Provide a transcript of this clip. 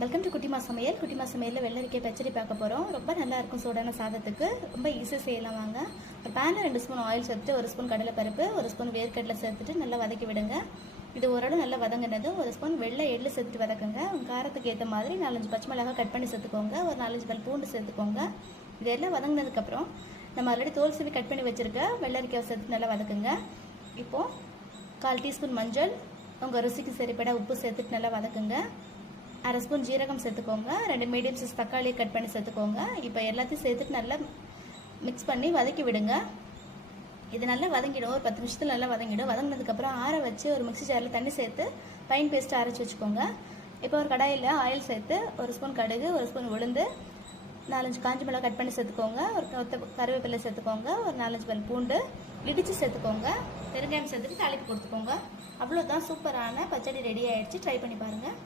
Welcome to குட்டிமா சமையல். குட்டிமா சமையலில் வெள்ளரிக்காய் பச்சடி பார்க்க போகிறோம். ரொம்ப நல்லாயிருக்கும் சூடான சாதத்துக்கு. ரொம்ப ஈஸியாக செய்யலாம் வாங்க. ஒரு பேனில் 2 ஸ்பூன் ஆயில் சேர்த்துட்டு 1 ஸ்பூன் கடலைப்பருப்பு 1 ஸ்பூன் வேர்க்கடலை சேர்த்துட்டு நல்லா வதக்கி விடுங்க. இது ஓரளவு நல்லா வதங்கினதும் 1 ஸ்பூன் வெள்ளை எள்ளு சேர்த்துட்டு வதக்குங்க. உங்கள் காரத்துக்கு ஏற்ற மாதிரி 4-5 பச்சை மிளகாய் கட் பண்ணி சேர்த்துக்கோங்க. ஒரு 4-5 பல் பூண்டு சேர்த்துக்கோங்க. இதெல்லாம் வதங்கினதுக்கப்புறம் நம்ம ஆல்ரெடி தோல் சீவி கட் பண்ணி வச்சுருக்க வெள்ளரிக்காய் சேர்த்து நல்லா வதக்குங்க. இப்போது 1/4 டீஸ்பூன் மஞ்சள், உங்கள் ருசிக்கு சரிப்பட உப்பு சேர்த்துட்டு நல்லா வதக்குங்க. 1/2 ஸ்பூன் ஜீரகம் சேர்த்துக்கோங்க. 2 மீடியம் சைஸ் தக்காளியை கட் பண்ணி சேர்த்துக்கோங்க. இப்போ எல்லாத்தையும் சேர்த்துட்டு நல்லா மிக்ஸ் பண்ணி வதக்கி விடுங்க. இது நல்லா வதங்கிடும். ஒரு 10 நிமிஷத்தில் நல்லா வதங்கிடும். வதங்கினதுக்கப்புறம் ஆற வச்சு ஒரு மிக்ஸி ஜாரில் தண்ணி சேர்த்து பைன் பேஸ்ட்டு அரைச்சி வச்சுக்கோங்க. இப்போ ஒரு கடாயில் ஆயில் சேர்த்து 1 ஸ்பூன் கடுகு, 1 ஸ்பூன் உளுந்து, 4-5 காஞ்சி மிளகாய் கட் பண்ணி சேர்த்துக்கோங்க. ஒரு கருவேப்பிலை சேர்த்துக்கோங்க. ஒரு 4-5 பல் பூண்டு இடித்து சேர்த்துக்கோங்க. பெருங்காயம் சேர்த்துட்டு தாளிப்பு கொடுத்துக்கோங்க. அவ்வளோதான், சூப்பரான பச்சடி ரெடி ஆகிடுச்சு. ட்ரை பண்ணி பாருங்கள்.